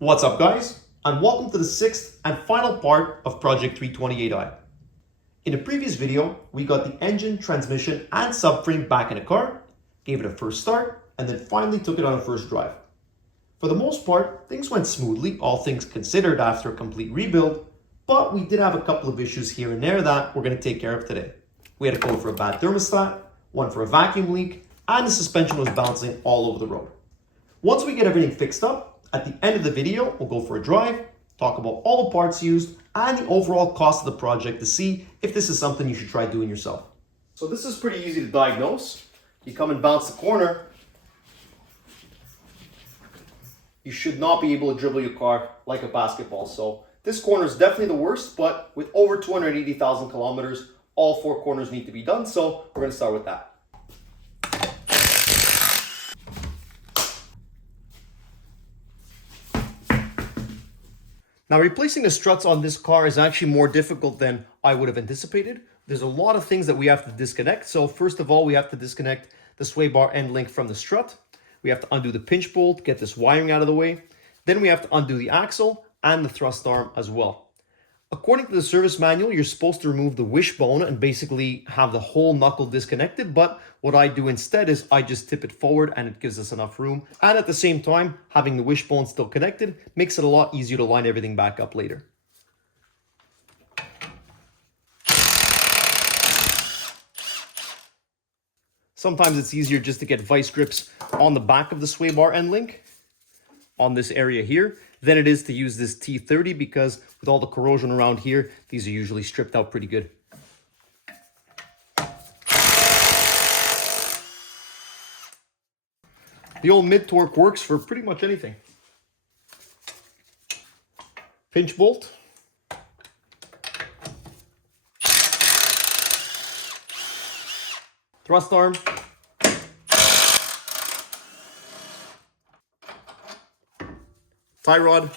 What's up guys, and welcome to the sixth and final part of Project 328i. In a previous video, we got the engine, transmission, and subframe back in a car, gave it a first start, and then finally took it on a first drive. For the most part, things went smoothly, all things considered after a complete rebuild, but we did have a couple of issues here and there that we're going to take care of today. We had a code for a bad thermostat, one for a vacuum leak, and the suspension was bouncing all over the road. Once we get everything fixed up, at the end of the video, we'll go for a drive, talk about all the parts used, and the overall cost of the project to see if this is something you should try doing yourself. So this is pretty easy to diagnose. You come and bounce the corner, you should not be able to dribble your car like a basketball. So this corner is definitely the worst, but with over 280,000 kilometers, all four corners need to be done. So we're going to start with that. Now, replacing the struts on this car is actually more difficult than I would have anticipated. There's a lot of things that we have to disconnect. So first of all, we have to disconnect the sway bar end link from the strut. We have to undo the pinch bolt, get this wiring out of the way. Then we have to undo the axle and the thrust arm as well. According to the service manual, you're supposed to remove the wishbone and basically have the whole knuckle disconnected. But what I do instead is I just tip it forward and it gives us enough room. And at the same time, having the wishbone still connected makes it a lot easier to line everything back up later. Sometimes it's easier just to get vice grips on the back of the sway bar end link on this area here than it is to use this T30, because with all the corrosion around here, these are usually stripped out pretty good. The old mid-torque works for pretty much anything. Pinch bolt. Thrust arm. Tie rod.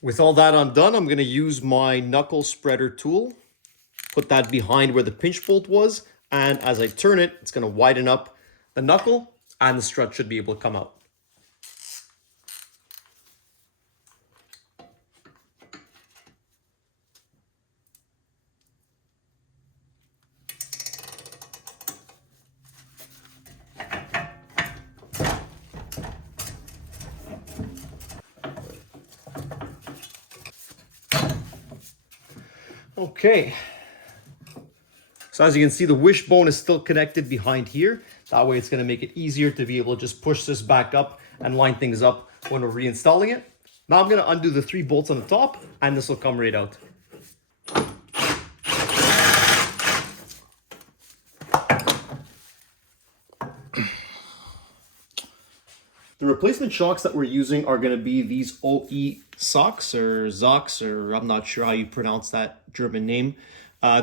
With all that undone, I'm going to use my knuckle spreader tool, put that behind where the pinch bolt was, and as I turn it, it's going to widen up the knuckle and the strut should be able to come out. Okay, so as you can see, the wishbone is still connected behind here. That way it's going to make it easier to be able to just push this back up and line things up when we're reinstalling it. Now I'm going to undo the 3 bolts on the top and this will come right out. The replacement shocks that we're using are going to be these OE socks or Zox, or I'm not sure how you pronounce that German name.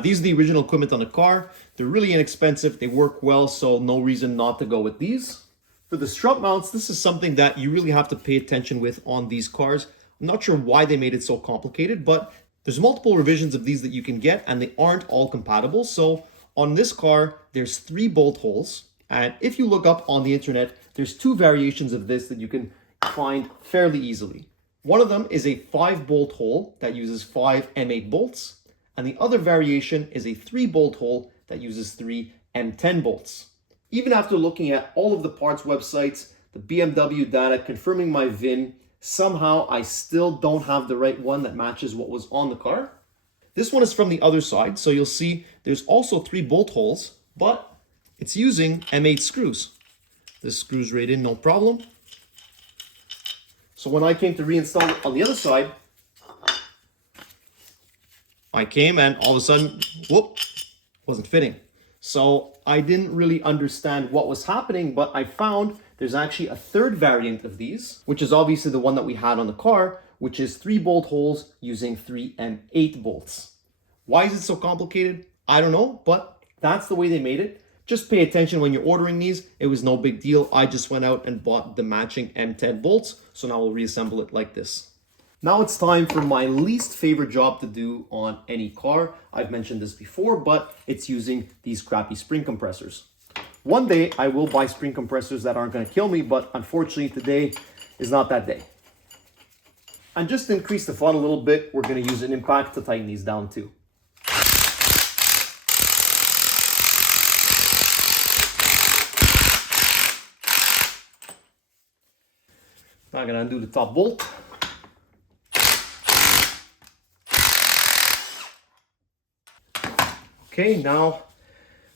These are the original equipment on the car. They're really inexpensive. They work well, so no reason not to go with these. For the strut mounts, this is something that you really have to pay attention with on these cars. I'm not sure why they made it so complicated, but there's multiple revisions of these that you can get and they aren't all compatible. So on this car, there's 3 bolt holes. And if you look up on the internet, there's 2 variations of this that you can find fairly easily. One of them is a 5 bolt hole that uses 5 M8 bolts. And the other variation is a 3 bolt hole that uses 3 M10 bolts. Even after looking at all of the parts websites, the BMW data confirming my VIN, somehow I still don't have the right one that matches what was on the car. This one is from the other side, so you'll see there's also 3 bolt holes, but it's using M8 screws. This screws right in, no problem. So when I came to reinstall it on the other side, I came and all of a sudden, whoop, wasn't fitting. So I didn't really understand what was happening, but I found there's actually a 3rd variant of these, which is obviously the one that we had on the car, which is 3 bolt holes using 3 M8 bolts. Why is it so complicated? I don't know, but that's the way they made it. Just pay attention when you're ordering these. It was no big deal. I just went out and bought the matching M10 bolts. So now we'll reassemble it like this. Now it's time for my least favorite job to do on any car. I've mentioned this before, but it's using these crappy spring compressors. One day I will buy spring compressors that aren't going to kill me, but unfortunately today is not that day. And just to increase the fun a little bit, we're going to use an impact to tighten these down too. Now I'm going to undo the top bolt. Okay, now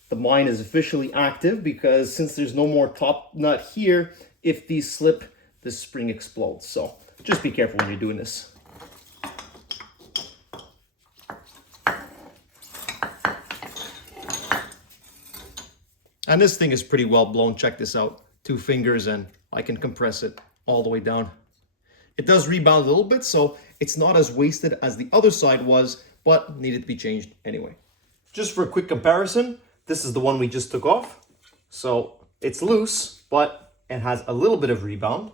the mine is officially active because since there's no more top nut here, if these slip, the spring explodes. So just be careful when you're doing this. And this thing is pretty well blown. Check this out. 2 fingers and I can compress it all the way down. It does rebound a little bit, so it's not as wasted as the other side was, but needed to be changed anyway. Just for a quick comparison, this is the one we just took off. So it's loose, but it has a little bit of rebound.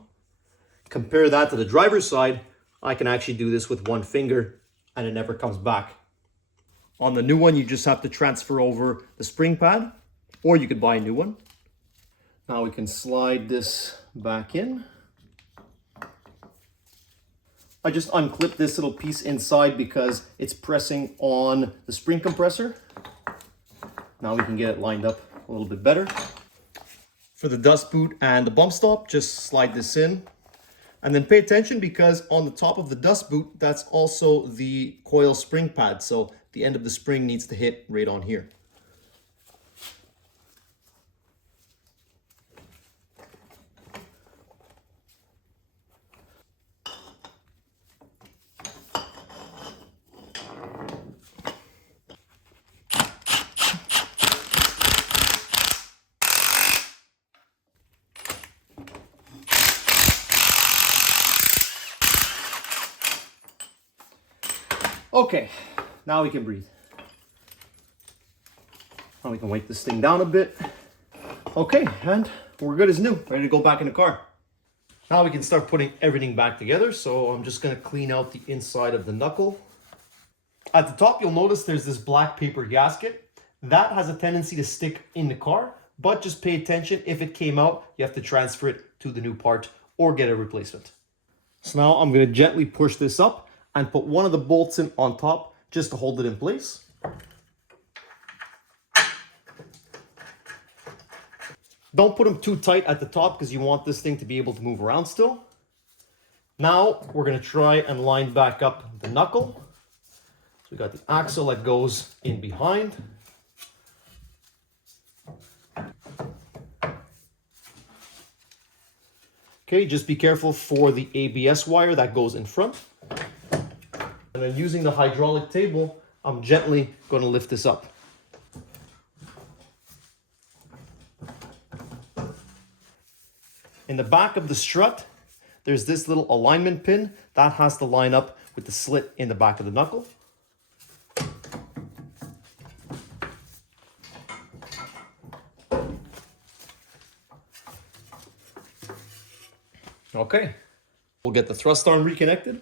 Compare that to the driver's side, I can actually do this with 1 finger and it never comes back. On the new one, you just have to transfer over the spring pad, or you could buy a new one. Now we can slide this back in. I just unclipped this little piece inside because it's pressing on the spring compressor. Now we can get it lined up a little bit better. For the dust boot and the bump stop, just slide this in. And then pay attention because on the top of the dust boot, that's also the coil spring pad. So the end of the spring needs to hit right on here. Okay, now we can breathe. Now we can wipe this thing down a bit. Okay, and we're good as new, ready to go back in the car. Now we can start putting everything back together. So I'm just gonna clean out the inside of the knuckle. At the top, you'll notice there's this black paper gasket. That has a tendency to stick in the car, but just pay attention. If it came out, you have to transfer it to the new part or get a replacement. So now I'm gonna gently push this up and put one of the bolts in on top just to hold it in place. Don't put them too tight at the top because you want this thing to be able to move around still. Now we're gonna try and line back up the knuckle. So we got the axle that goes in behind. Okay, just be careful for the ABS wire that goes in front. And then using the hydraulic table, I'm gently going to lift this up. In the back of the strut, there's this little alignment pin that has to line up with the slit in the back of the knuckle. Okay, we'll get the thrust arm reconnected.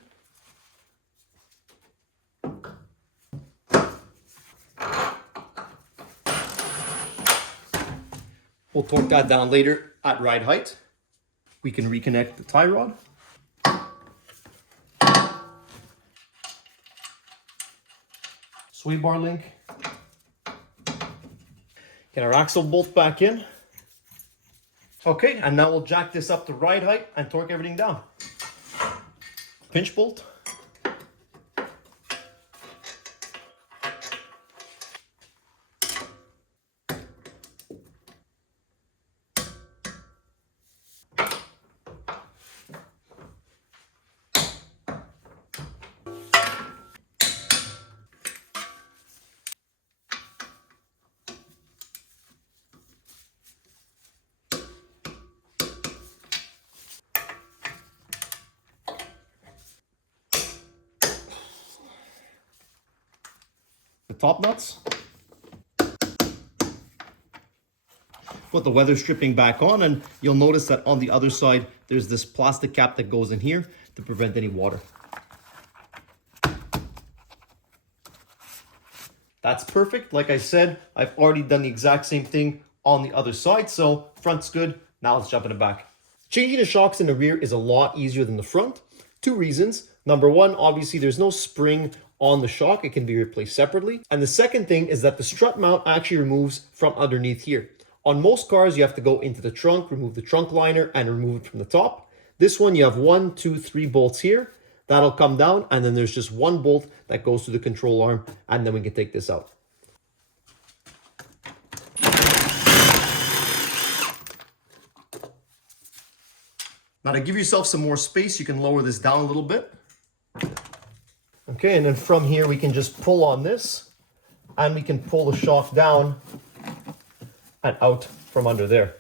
We'll torque that down later at ride height. We can reconnect the tie rod. Sway bar link. Get our axle bolt back in. Okay, and now we'll jack this up to ride height and torque everything down. Pinch bolt. The top nuts. Put the weather stripping back on, and you'll notice that on the other side there's this plastic cap that goes in here to prevent any water. That's perfect. Like I said, I've already done the exact same thing on the other side. So front's good. Now let's jump in the back. Changing the shocks in the rear is a lot easier than the front. Two reasons. Number one, obviously there's no spring on the shock. It can be replaced separately. And the second thing is that the strut mount actually removes from underneath here. On most cars, you have to go into the trunk, remove the trunk liner, and remove it from the top. This one, you have 1, 2, 3 bolts here. That'll come down, and then there's just one bolt that goes to the control arm, and then we can take this out. Now to give yourself some more space, you can lower this down a little bit. Okay, and then from here, we can just pull on this, and we can pull the shock down and out from under there.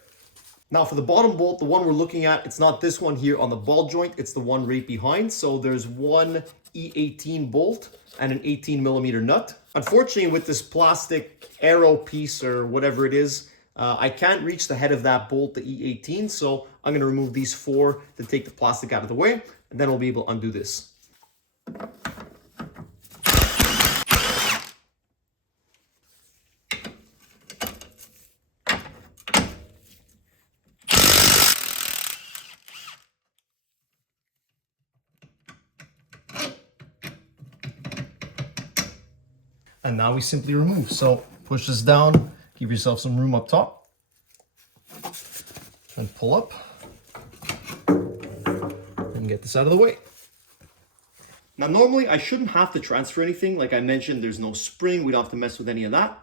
Now for the bottom bolt, the one we're looking at, it's not this one here on the ball joint, it's the one right behind. So there's one E18 bolt and an 18mm nut. Unfortunately, with this plastic arrow piece or whatever it is, I can't reach the head of that bolt, the E18, so I'm going to remove these 4 to take the plastic out of the way, and then we'll be able to undo this. And now we simply remove. So push this down, give yourself some room up top, and pull up, and get this out of the way. Now normally I shouldn't have to transfer anything. Like I mentioned, there's no spring, we don't have to mess with any of that.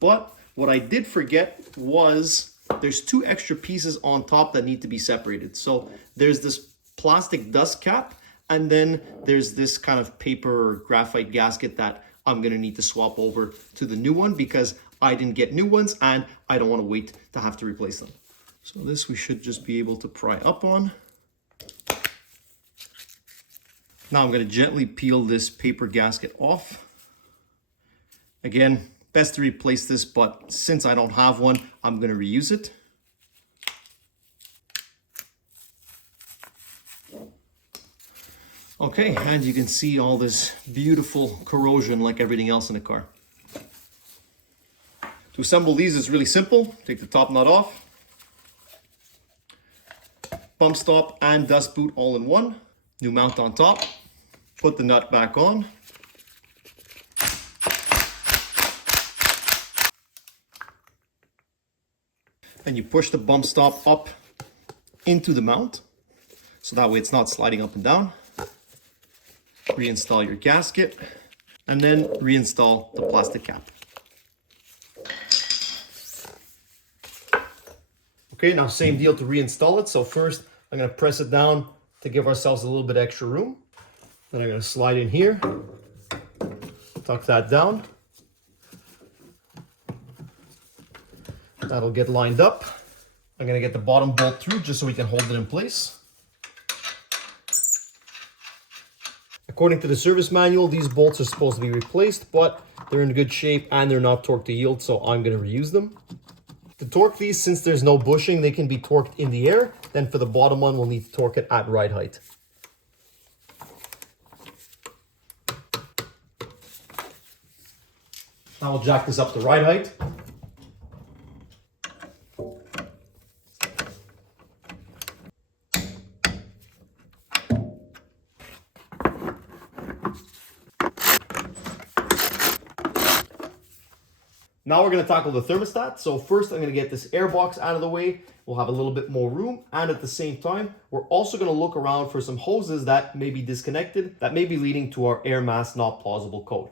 But what I did forget was there's 2 extra pieces on top that need to be separated. So there's this plastic dust cap, and then there's this kind of paper or graphite gasket that I'm gonna need to swap over to the new one because I didn't get new ones and I don't wanna wait to have to replace them. So this we should just be able to pry up on. Now I'm gonna gently peel this paper gasket off. Again, best to replace this, but since I don't have one, I'm gonna reuse it. Okay, and you can see all this beautiful corrosion like everything else in the car. To assemble these is really simple. Take the top nut off. Bump stop and dust boot all in one. New mount on top. Put the nut back on. And you push the bump stop up into the mount, so that way it's not sliding up and down. Reinstall your gasket, and then reinstall the plastic cap. Okay, now same deal to reinstall it. So first, I'm gonna press it down to give ourselves a little bit extra room. Then I'm gonna slide in here, tuck that down. That'll get lined up. I'm gonna get the bottom bolt through just so we can hold it in place. According to the service manual, these bolts are supposed to be replaced, but they're in good shape and they're not torqued to yield, so I'm gonna reuse them. To torque these, since there's no bushing, they can be torqued in the air. Then for the bottom one, we'll need to torque it at ride height. Now we'll jack this up to ride height. Now we're going to tackle the thermostat. So first I'm going to get this air box out of the way. We'll have a little bit more room. And at the same time, we're also going to look around for some hoses that may be disconnected, that may be leading to our air mass not plausible code.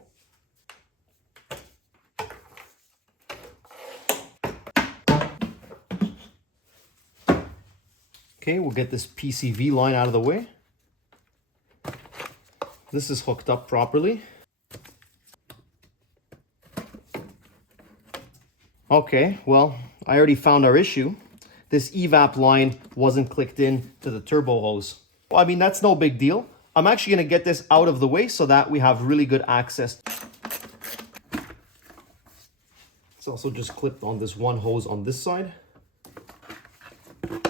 Okay, we'll get this PCV line out of the way. This is hooked up properly. Okay, well, I already found our issue. This evap line wasn't clicked in to the turbo hose. Well, I mean, that's no big deal. I'm actually gonna get this out of the way so that we have really good access. It's also just clipped on this one hose on this side.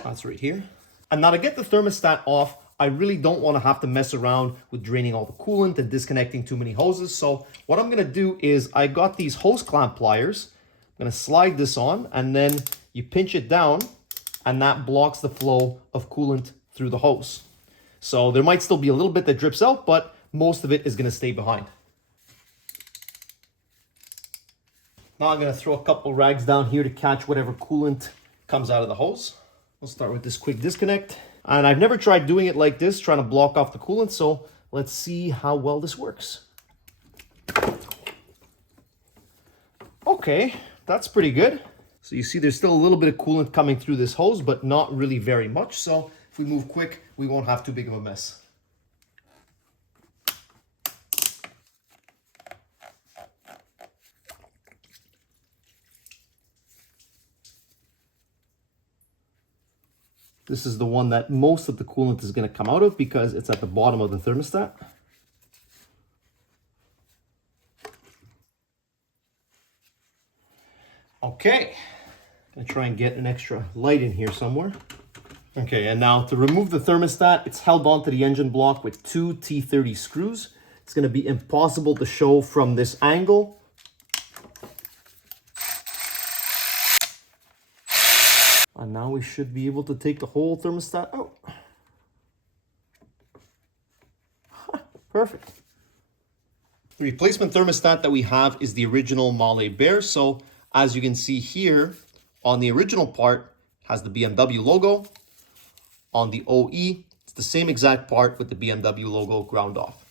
That's right here. And now to get the thermostat off, I really don't want to have to mess around with draining all the coolant and disconnecting too many hoses. So what I'm gonna do is I got these hose clamp pliers. I'm gonna slide this on and then you pinch it down, and that blocks the flow of coolant through the hose. So there might still be a little bit that drips out, but most of it is going to stay behind. Now I'm going to throw a couple rags down here to catch whatever coolant comes out of the hose. We'll start with this quick disconnect. And I've never tried doing it like this, trying to block off the coolant, so let's see how well this works. Okay, that's pretty good. So you see there's still a little bit of coolant coming through this hose, but not really very much. So if we move quick, we won't have too big of a mess. This is the one that most of the coolant is going to come out of because it's at the bottom of the thermostat. Okay, I'm gonna try and get an extra light in here somewhere. Okay, and now to remove the thermostat, it's held onto the engine block with 2 T30 screws. It's gonna be impossible to show from this angle. And now we should be able to take the whole thermostat out. Perfect. The replacement thermostat that we have is the original Mahle Bear. So as you can see here, on the original part, it has the BMW logo. On the OE, it's the same exact part with the BMW logo ground off.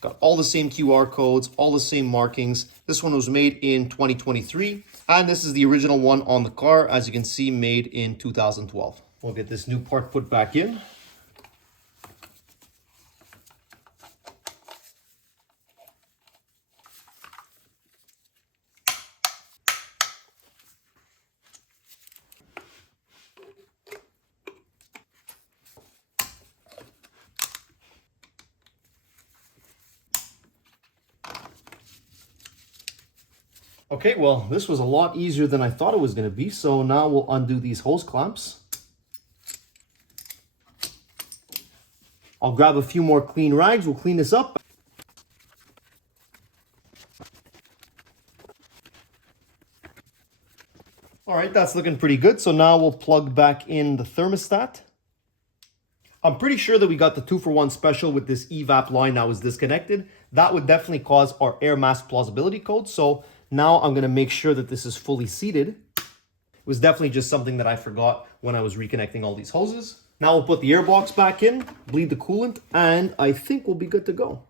Got all the same QR codes, all the same markings. This one was made in 2023, and this is the original one on the car, as you can see, made in 2012. We'll get this new part put back in. Okay, well, this was a lot easier than I thought it was going to be, so now we'll undo these hose clamps. I'll grab a few more clean rags, we'll clean this up. All right, that's looking pretty good, so now we'll plug back in the thermostat. I'm pretty sure that we got the 2-for-1 special with this evap line that was disconnected. That would definitely cause our air mass plausibility code, so now I'm going to make sure that this is fully seated. It was definitely just something that I forgot when I was reconnecting all these hoses. Now we'll put the air box back in, bleed the coolant, and I think we'll be good to go.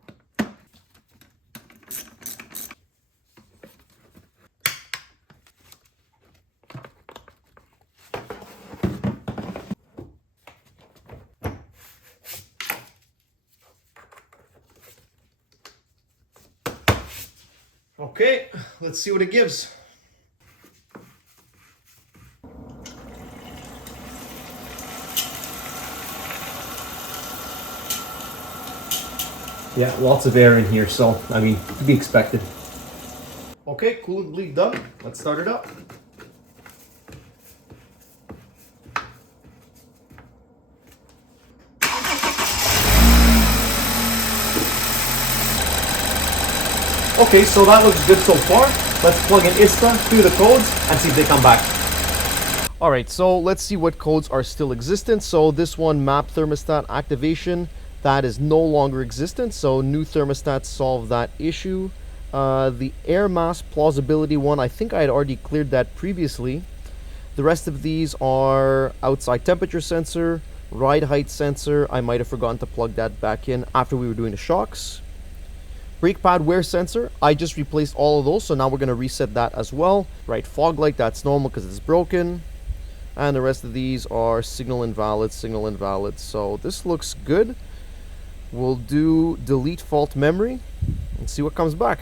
Okay, let's see what it gives. Yeah, lots of air in here, so, I mean, to be expected. Okay, coolant bleed done. Let's start it up. Okay, so that looks good so far. Let's plug in ISTA through the codes and see if they come back. All right, so let's see what codes are still existent. So this one, map thermostat activation, that is no longer existent. So new thermostats solve that issue. The air mass plausibility one, I think I had already cleared that previously. The rest of these are outside temperature sensor, ride height sensor. I might have forgotten to plug that back in after we were doing the shocks. Brake pad wear sensor, I just replaced all of those, so now we're going to reset that as well. Right, fog light, that's normal because it's broken. And the rest of these are signal invalid, so this looks good. We'll do delete fault memory and see what comes back.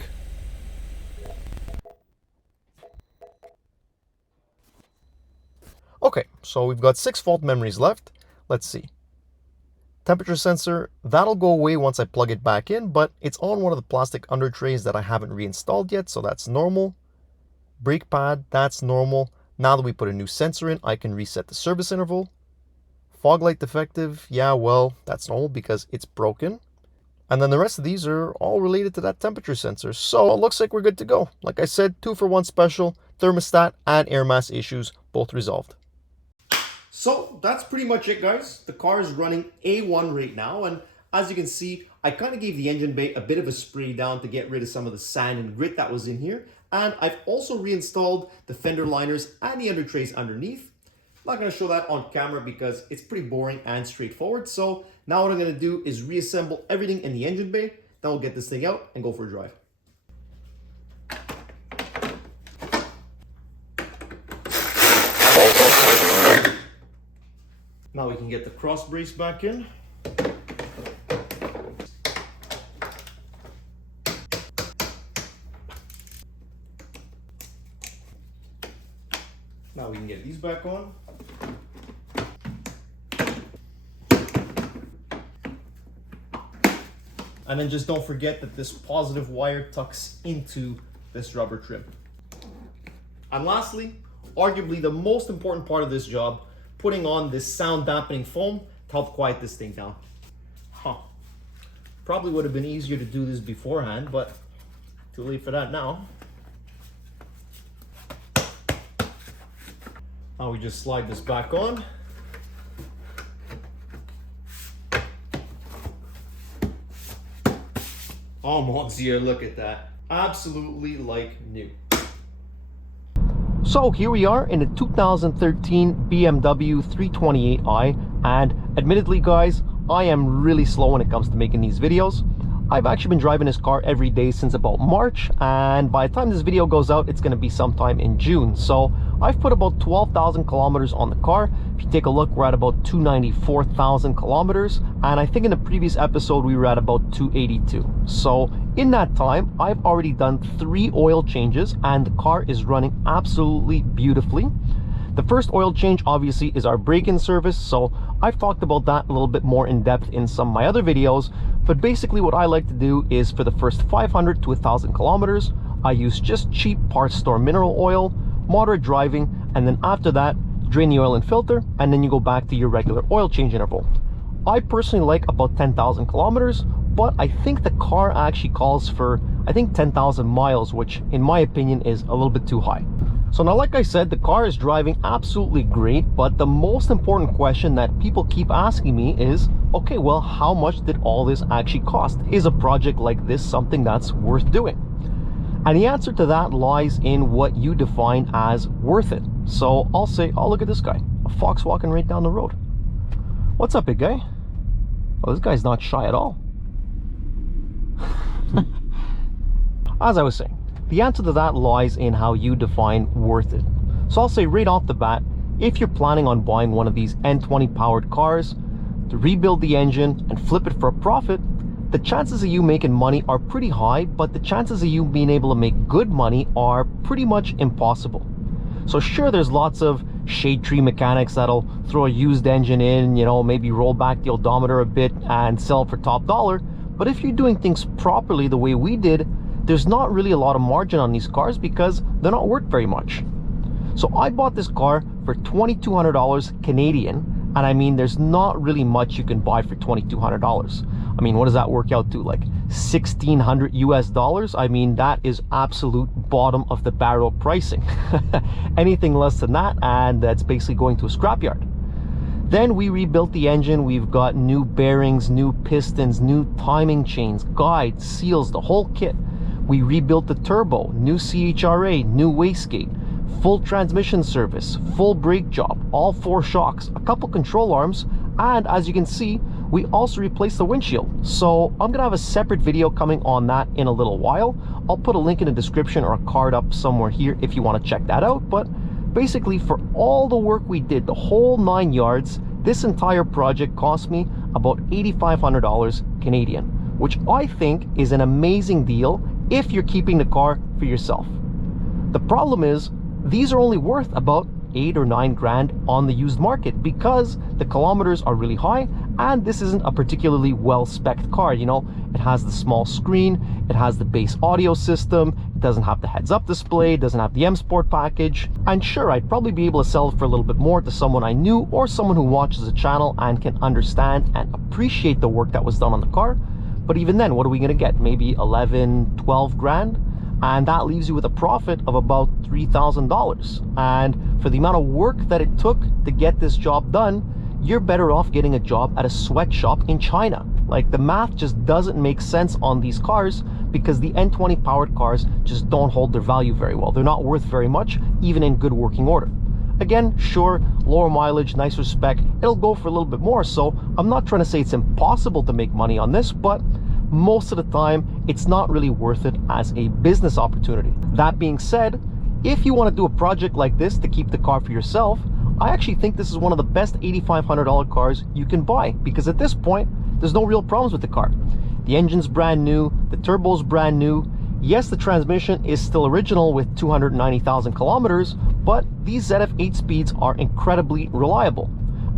Okay, so we've got 6 fault memories left. Let's see. Temperature sensor, that'll go away once I plug it back in, but it's on one of the plastic under trays that I haven't reinstalled yet, so that's normal. Brake pad, that's normal. Now that we put a new sensor in, I can reset the service interval. Fog light defective, yeah, well, that's normal because it's broken. And then the rest of these are all related to that temperature sensor, so it looks like we're good to go. Like I said, 2-for-1 special, thermostat and air mass issues, both both resolved. So that's pretty much it, guys. The car is running A1 right now, and as you can see, I kind of gave the engine bay a bit of a spray down to get rid of some of the sand and grit that was in here, and I've also reinstalled the fender liners and the under trays underneath. I'm not going to show that on camera because it's pretty boring and straightforward. So now what I'm going to do is reassemble everything in the engine bay. Then we'll get this thing out and go for a drive. Now we can get the cross brace back in. Now we can get these back on. And then just don't forget that this positive wire tucks into this rubber trim. And lastly, arguably the most important part of this job, putting on this sound dampening foam to help quiet this thing down. Probably would have been easier to do this beforehand, but too late for that now. Now we just slide this back on. Oh mon Dieu, look at that. Absolutely like new. So here we are in a 2013 BMW 328i, and admittedly guys, I am really slow when it comes to making these videos. I've actually been driving this car every day since about March, and by the time this video goes out, it's going to be sometime in June. So I've put about 12,000 kilometers on the car. If you take a look, we're at about 294,000 kilometers, and I think in the previous episode we were at about 282. So in that time, I've already done 3 oil changes, and the car is running absolutely beautifully. The first oil change obviously is our break-in service, so I've talked about that a little bit more in depth in some of my other videos, but basically what I like to do is for the first 500 to 1,000 kilometers, I use just cheap parts store mineral oil, moderate driving, and then after that, drain the oil and filter, and then you go back to your regular oil change interval. I personally like about 10,000 kilometers, but I think the car actually calls for, I think 10,000 miles, which in my opinion is a little bit too high. So now, like I said, the car is driving absolutely great, but the most important question that people keep asking me is, okay, well, how much did all this actually cost? Is a project like this something that's worth doing? And the answer to that lies in what you define as worth it. So I'll say, oh, look at this guy, a fox walking right down the road. What's up, big guy? Oh, this guy's not shy at all. As I was saying, the answer to that lies in how you define worth it. So I'll say right off the bat, if you're planning on buying one of these N20 powered cars to rebuild the engine and flip it for a profit, the chances of you making money are pretty high, but the chances of you being able to make good money are pretty much impossible. So sure, there's lots of shade tree mechanics that'll throw a used engine in, you know, maybe roll back the odometer a bit and sell it for top dollar. But if you're doing things properly the way we did, there's not really a lot of margin on these cars because they're not worth very much. So I bought this car for $2,200 Canadian, and I mean, there's not really much you can buy for $2,200. I mean, what does that work out to? Like $1,600 US? I mean, that is absolute bottom of the barrel pricing. Anything less than that, and that's basically going to a scrapyard. Then we rebuilt the engine. We've got new bearings, new pistons, new timing chains, guides, seals, the whole kit. We rebuilt the turbo, new CHRA, new wastegate, full transmission service, full brake job, all 4 shocks, a couple control arms, and as you can see, we also replaced the windshield. So I'm gonna have a separate video coming on that in a little while. I'll put a link in the description or a card up somewhere here if you want to check that out. But basically, for all the work we did, the whole 9 yards, this entire project cost me about $8,500 Canadian, which I think is an amazing deal if you're keeping the car for yourself. The problem is, these are only worth about 8 or 9 grand on the used market because the kilometers are really high, and this isn't a particularly well-spec'd car. You know, it has the small screen, it has the base audio system, it doesn't have the heads-up display, it doesn't have the M Sport package, and sure, I'd probably be able to sell it for a little bit more to someone I knew or someone who watches the channel and can understand and appreciate the work that was done on the car. But even then, what are we going to get? Maybe 11, 12 grand? and that leaves you with a profit of about $3,000. And for the amount of work that it took to get this job done, you're better off getting a job at a sweatshop in China. Like, the math just doesn't make sense on these cars because the N20 powered cars just don't hold their value very well. They're not worth very much, even in good working order. Again, sure, lower mileage, nicer spec, it'll go for a little bit more. So I'm not trying to say it's impossible to make money on this, but most of the time, it's not really worth it as a business opportunity. That being said, if you want to do a project like this to keep the car for yourself, I actually think this is one of the best $8,500 cars you can buy, because at this point, there's no real problems with the car. The engine's brand new, the turbo's brand new. Yes, the transmission is still original with 290,000 kilometers, but these ZF8 speeds are incredibly reliable.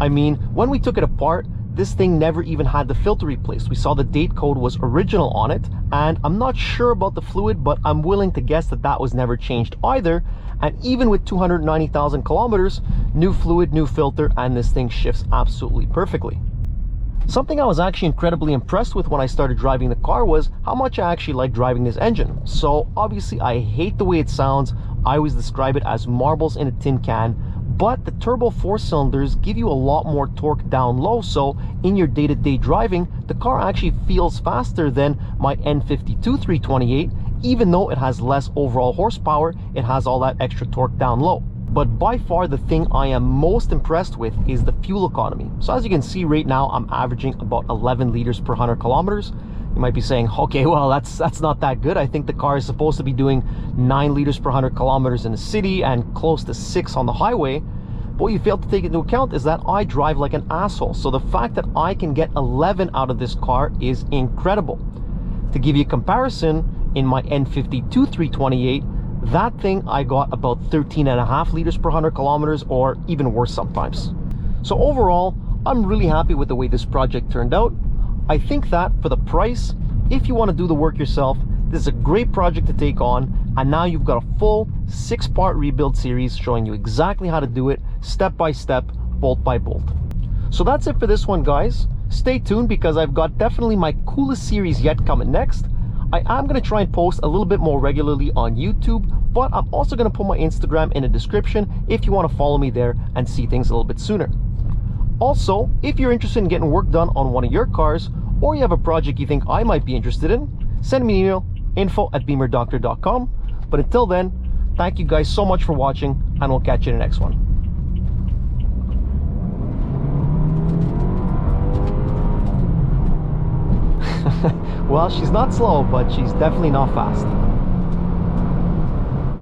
I mean, when we took it apart, this thing never even had the filter replaced. We saw the date code was original on it, and I'm not sure about the fluid, but I'm willing to guess that that was never changed either. And even with 290,000 kilometers, new fluid, new filter, and this thing shifts absolutely perfectly. Something I was actually incredibly impressed with when I started driving the car was how much I actually like driving this engine. So obviously I hate the way it sounds. I always describe it as marbles in a tin can, but the turbo 4-cylinders give you a lot more torque down low, so in your day-to-day driving, the car actually feels faster than my N52 328. Even though it has less overall horsepower, it has all that extra torque down low. But by far the thing I am most impressed with is the fuel economy. So as you can see right now, I'm averaging about 11 liters per 100 kilometers. You might be saying, okay, well, that's not that good. I think the car is supposed to be doing 9 liters per 100 kilometers in the city and close to 6 on the highway. But what you fail to take into account is that I drive like an asshole. So the fact that I can get 11 out of this car is incredible. To give you a comparison, in my N52 328, that thing I got about 13.5 liters per 100 kilometers, or even worse sometimes. So overall, I'm really happy with the way this project turned out. I think that for the price, if you want to do the work yourself, this is a great project to take on, and now you've got a full 6-part rebuild series showing you exactly how to do it, step by step, bolt by bolt. So that's it for this one, guys. Stay tuned because I've got definitely my coolest series yet coming next. I am going to try and post a little bit more regularly on YouTube, but I'm also going to put my Instagram in the description if you want to follow me there and see things a little bit sooner. Also, if you're interested in getting work done on one of your cars, or you have a project you think I might be interested in, send me an email, info@bimmerdoctor.com. But until then, thank you guys so much for watching, and we'll catch you in the next one. Well, she's not slow, but she's definitely not fast.